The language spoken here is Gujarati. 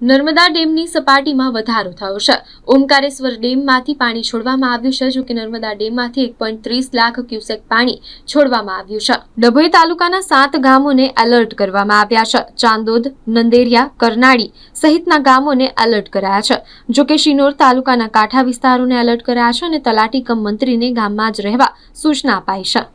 નર્મદા ડેમની સપાટીમાં વધારો થયો છે। ઓમકારેશ્વર ડેમમાંથી પાણી છોડવામાં આવ્યું છે। જો કે નર્મદા ડેમમાંથી 1.30 લાખ ક્યુસેક પાણી છોડવામાં આવ્યું છે। ડભોઈ તાલુકાના 7 ગામોને એલર્ટ કરવામાં આવ્યા છે। ચાંદોદ, નંદેરિયા, કરનાળી સહિતના ગામોને એલર્ટ કરાયા છે। જો કે શિનોર તાલુકાના કાંઠા વિસ્તારોને એલર્ટ કરાયા છે અને તલાટી કમ મંત્રીને ગામમાં જ રહેવા સૂચના અપાઈ છે।